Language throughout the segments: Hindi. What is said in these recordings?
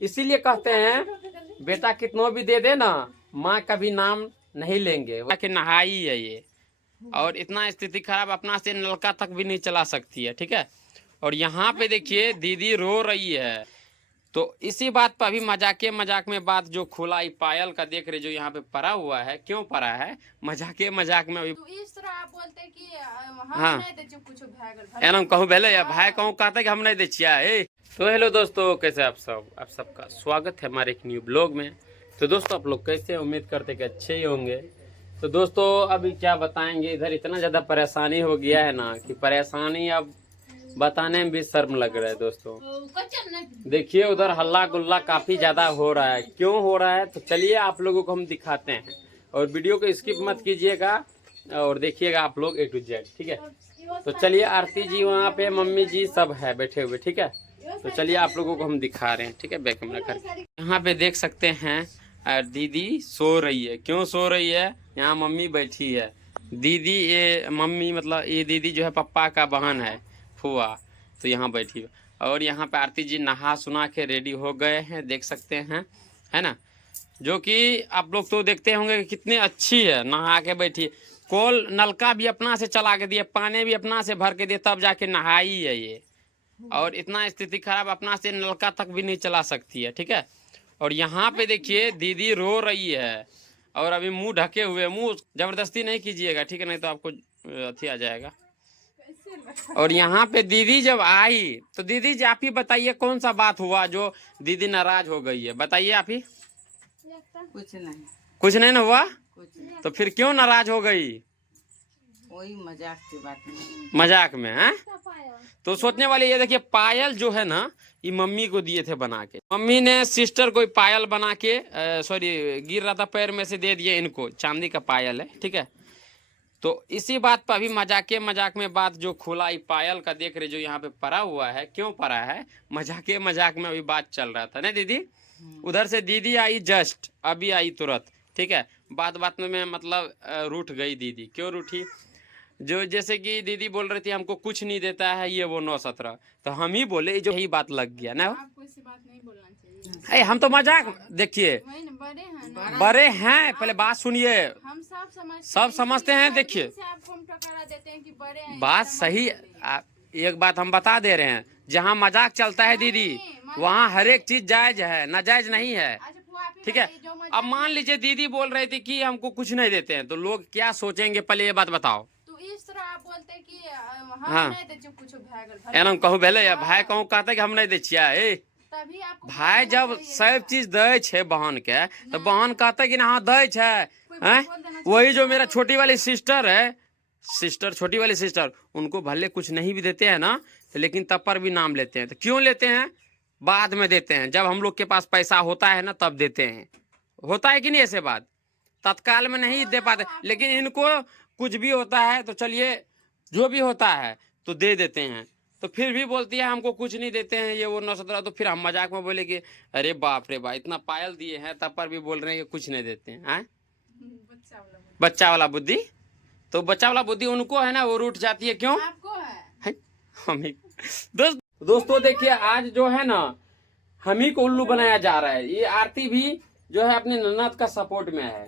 इसीलिए कहते हैं बेटा कितनों भी दे दे ना, माँ का भी नाम नहीं लेंगे। कि नहाई है ये, और इतना स्थिति खराब, अपना से नलका तक भी नहीं चला सकती है, ठीक है। और यहाँ पे देखिए दीदी रो रही है। तो इसी बात पर अभी मजाक में बात जो खुला पायल का देख रहे जो यहाँ पे पड़ा हुआ है, क्यों पड़ा है मजाक में अभी तो इस तरह आप बोलते कि हम हाँ नहीं दे कुछ एनम कहूँ पहले या भाई कहूँ कहते कि हम नहीं दे छिया। तो हेलो दोस्तों, कैसे आप सबका स्वागत है हमारे एक न्यू ब्लॉग में। तो दोस्तों आप लोग कैसे, उम्मीद करते कि अच्छे ही होंगे। तो दोस्तों अभी क्या बताएंगे, इधर इतना ज़्यादा परेशानी हो गया है ना कि परेशानी अब बताने में भी शर्म लग रहा है। दोस्तों देखिए उधर हल्ला गुल्ला काफ़ी ज़्यादा हो रहा है। क्यों हो रहा है तो चलिए आप लोगों को हम दिखाते हैं, और वीडियो को स्किप मत कीजिएगा और देखिएगा आप लोग A to Z, ठीक है। तो चलिए आरती जी वहाँ पे, मम्मी जी सब है बैठे हुए, ठीक है। तो चलिए आप लोगों को हम दिखा रहे हैं, ठीक है, बैक कैमरा करके। यहाँ पे देख सकते हैं दीदी सो रही है। क्यों सो रही है, यहाँ मम्मी बैठी है। दीदी ये मम्मी मतलब ये दीदी जो है पप्पा का बहन है, फुआ, तो यहाँ बैठी है। और यहाँ पे आरती जी नहा सुना के रेडी हो गए हैं, देख सकते हैं, है ना। जो कि आप लोग तो देखते होंगे कि कितनी अच्छी है, नहा के बैठी है। कॉल नलका भी अपना से चला के दिए, पानी भी अपना से भर के दिए, तब जाके नहाई है ये। और इतना स्थिति खराब, अपना से नलका तक भी नहीं चला सकती है, ठीक है। और यहाँ पे देखिए दीदी रो रही है, और अभी मुंह ढके हुए। मुंह जबरदस्ती नहीं कीजिएगा, ठीक है, नहीं तो आपको अथी आ जाएगा। और यहाँ पे दीदी जब आई तो दीदी जी आप ही बताइए कौन सा बात हुआ जो दीदी नाराज हो गई है, बताइए आप ही। कुछ नहीं ना हुआ, तो फिर क्यों नाराज हो गई? वही मजाक की बात में, मजाक में है। तो सोचने वाली ये देखिए, पायल जो है ना ये मम्मी को दिए थे बना के। मम्मी ने सिस्टर को पायल बना के, सॉरी गिर रहा था पैर में से, दे दिए इनको। चांदी का पायल है, ठीक है। तो इसी बात पर अभी मजाक में बात जो खुला पायल का देख रहे जो यहाँ पे पड़ा हुआ है, क्यों पड़ा है मजाक में अभी बात चल रहा था ना दीदी। उधर से दीदी आई जस्ट अभी आई तुरंत, ठीक है। बात में मतलब रूठ गई दीदी। क्यों रूठी, जो जैसे कि दीदी बोल रही थी हमको कुछ नहीं देता है ये वो 9-17, तो हम ही बोले जो यही बात लग गया ना। आपको ऐसी बात नहीं बोलना चाहिए। हम तो मजाक, देखिए बड़े हैं, पहले बात सुनिए। हम सब समझते हैं। देखिए आपको हम टकरा देते हैं कि बड़े हैं, बात सही, एक बात हम बता दे रहे हैं, जहाँ मजाक चलता है दीदी वहाँ हर एक चीज जायज है, नाजायज नहीं है, ठीक है। अब मान लीजिए दीदी बोल रही थी कि हमको कुछ नहीं देते हैं, तो लोग क्या सोचेंगे, पहले ये बात बताओ। तो इस तरह आप बोलते कि हम हाँ नहीं दे कुछ एनम कहूँ पहले या भाई कहूँ कहते कि हम नहीं दे छिया। तभी आपको भाई जब सब चीज दे छे बहन के, तो बहन कहते कि हाँ दे छे। वही जो मेरा छोटी वाली सिस्टर है, छोटी वाली सिस्टर, उनको भले कुछ नहीं भी देते हैं ना, तो लेकिन तब पर भी नाम लेते हैं। तो क्यों लेते हैं, बाद में देते हैं, जब हम लोग के पास पैसा होता है ना तब देते हैं। होता है कि नहीं ऐसे बात, तत्काल में नहीं दे पाते। लेकिन इनको कुछ भी होता है तो चलिए जो भी होता है तो दे देते हैं। तो फिर भी बोलती है हमको कुछ नहीं देते हैं ये वो 9-17। तो फिर हम मजाक में बोले कि अरे बाप रे बाप, इतना पायल दिए हैं तब पर भी बोल रहे हैं कि कुछ नहीं देते हैं। बच्चा वाला बुद्धि, तो बच्चा वाला बुद्धि उनको है ना, वो रूठ जाती है। क्यों आपको है? हमें दोस्तों देखिए आज जो है ना हम ही को उल्लू बनाया जा रहा है। ये आरती भी जो है अपने ननद का सपोर्ट में है,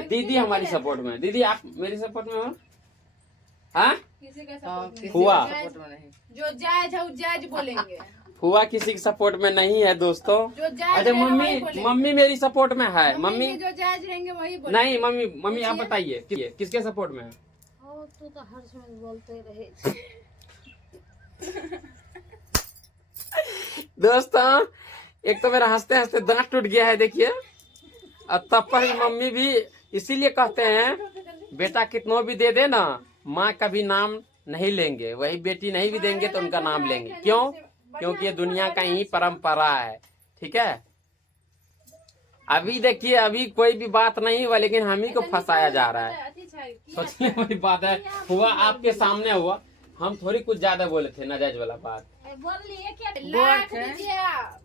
दीदी हमारी सपोर्ट में। दीदी आप मेरी सपोर्ट में हो? हाँ किसी का सपोर्ट नहीं, हुआ जो जायज है वो जायज बोलेंगे। हुआ किसी के सपोर्ट में नहीं है दोस्तों। जो जायज अच्छा है मम्मी मेरी सपोर्ट में है। मम्मी जो जायज रहेंगे वही बोलेंगे। नहीं, मम्मी आप बताइए किसके सपोर्ट में है? तू तो हर समय बोलते रहे। दोस्तों एक तो मेरा हंसते हंसते दांत टूट गया है, देखिए। और तब पर मम्मी भी, इसीलिए कहते हैं बेटा कितनों भी दे दे ना, माँ का भी नाम नहीं लेंगे। वही बेटी नहीं भी देंगे तो उनका नाम लेंगे। क्यों, क्योंकि ये दुनिया का ही परंपरा है, ठीक है। अभी देखिए अभी कोई भी बात नहीं हुआ, लेकिन हम ही को फंसाया जा रहा है। सोचने वाली बात है, हुआ आपके सामने हुआ। हम थोड़ी कुछ ज्यादा बोले थे, नाजायज वाला बात बोल लिए क्या? लाख दीजिए आप,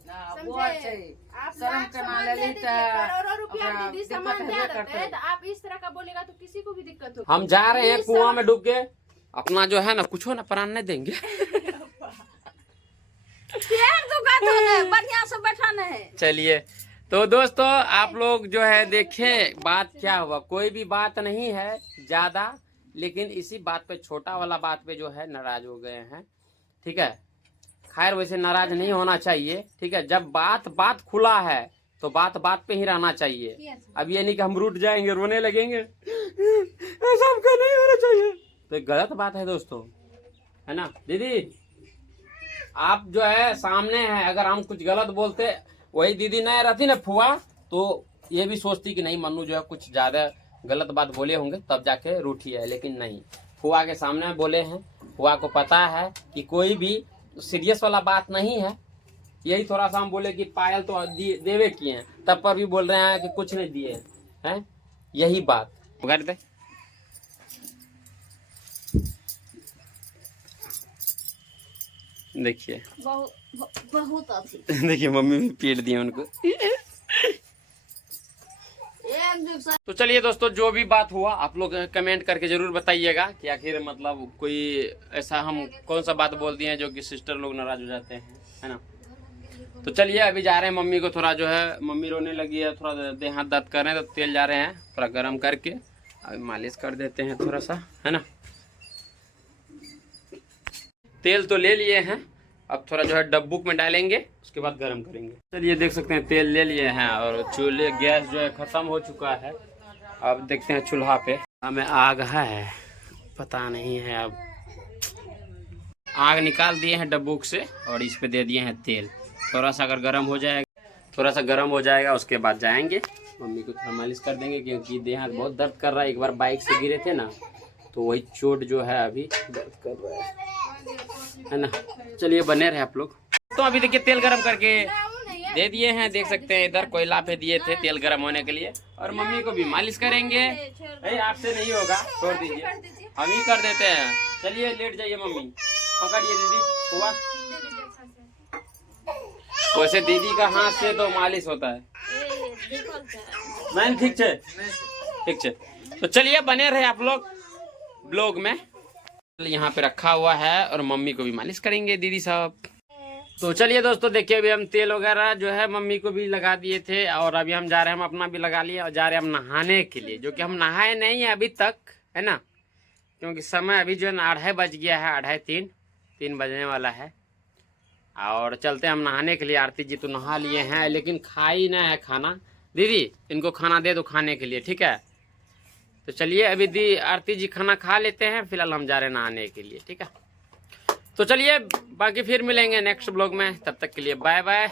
शर्म करना ललिता, करोड़ों रुपया दीदी सामान दे देते हैं, तो आप इस तरह का बोलेगा तो किसी को भी दिक्कत होगी। हम जा रहे हैं कुआं में डूब के, अपना जो है ना कुछ ना प्राण नहीं देंगे। बढ़िया से बैठा नहीं है। चलिए तो दोस्तों आप लोग जो है देखें बात क्या हुआ, कोई भी बात नहीं है ज्यादा, लेकिन इसी बात पे छोटा वाला बात पे जो है नाराज हो गए हैं। ठीक है, खैर वैसे नाराज नहीं होना चाहिए। ठीक है, जब बात खुला है तो बात पे ही रहना चाहिए। अब ये नहीं कि हम रूठ जाएंगे, रोने लगेंगे, ऐसा हमको नहीं होना चाहिए, तो गलत बात है दोस्तों, है ना। दीदी आप जो है सामने है, अगर हम कुछ गलत बोलते, वही दीदी नहीं रहती ना फुआ, तो ये भी सोचती कि नहीं मन्नू जो है कुछ ज्यादा गलत बात बोले होंगे तब जाके रूठी है, लेकिन नहीं, फुआ के सामने बोले हैं। फुआ को पता है कि कोई भी सीरियस वाला बात नहीं है। यही थोड़ा सा हम बोले कि पायल तो देवे किए हैं, तब पर भी बोल रहे हैं कि कुछ नहीं दिए हैं। यही बात दे। देखिए बहुत अच्छी। देखिए मम्मी भी पीट दिए उनको। तो चलिए दोस्तों, जो भी बात हुआ आप लोग कमेंट करके जरूर बताइएगा कि आखिर मतलब कोई ऐसा हम कौन सा बात बोल दिए हैं जो कि सिस्टर लोग नाराज हो जाते हैं, है ना। तो चलिए अभी जा रहे हैं, मम्मी को थोड़ा जो है, मम्मी रोने लगी है, थोड़ा देह हाथ दर्द कर रहे हैं, तो तेल जा रहे हैं थोड़ा गर्म करके अभी मालिश कर देते हैं थोड़ा सा, है ना। तेल तो ले लिए हैं, अब थोड़ा जो है डब्बुक में डालेंगे, उसके बाद गर्म करेंगे। चलिए देख सकते हैं तेल ले लिए हैं और चूल्हे गैस जो है खत्म हो चुका है। अब देखते हैं चूल्हा पे हमें आग है, पता नहीं है। अब आग निकाल दिए हैं डब्बुक से और इस पे दे दिए हैं तेल। थोड़ा सा अगर गर्म हो जाएगा, थोड़ा सा गर्म हो जाएगा उसके बाद जाएंगे मम्मी को थोड़ा मालिश कर देंगे, क्योंकि देह हाथ बहुत दर्द कर रहा है। एक बार बाइक से गिरे थे ना, तो वही चोट जो है अभी दर्द कर रहा है ना। चलिए बने रहे आप लोग। तो अभी देखिए तेल गरम करके दे दिए हैं, देख सकते हैं इधर कोयला पे दिए थे तेल गरम होने के लिए, और मम्मी को भी मालिश करेंगे। भाई आपसे नहीं होगा, छोड़ दीजिए, हम ही कर देते हैं। चलिए लेट जाइए मम्मी, पकड़िए दीदी हुआ। वैसे दीदी का हाथ से तो मालिश होता है। नहीं ठीक है, ठीक है। तो चलिए बने रहे आप लोग ब्लॉग में। यहाँ पे रखा हुआ है और मम्मी को भी मालिश करेंगे दीदी साहब। तो चलिए दोस्तों देखिए, अभी हम तेल वगैरह जो है मम्मी को भी लगा दिए थे और अभी हम जा रहे हैं, हम अपना भी लगा लिए और जा रहे हैं हम नहाने के लिए, जो कि हम नहाए नहीं है अभी तक, है ना, क्योंकि समय अभी जो है 2:30 बज गया है, 2:30 3 बजने वाला है। और चलते हैं हम नहाने के लिए। आरती जी तो नहा लिए हैं, लेकिन खा ही ना है खाना। दीदी इनको खाना दे दो खाने के लिए, ठीक है। तो चलिए अभी आरती जी खाना खा लेते हैं, फिलहाल हम जा रहे हैं नहाने के लिए, ठीक है। तो चलिए बाकी फिर मिलेंगे नेक्स्ट ब्लॉग में, तब तक के लिए बाय बाय।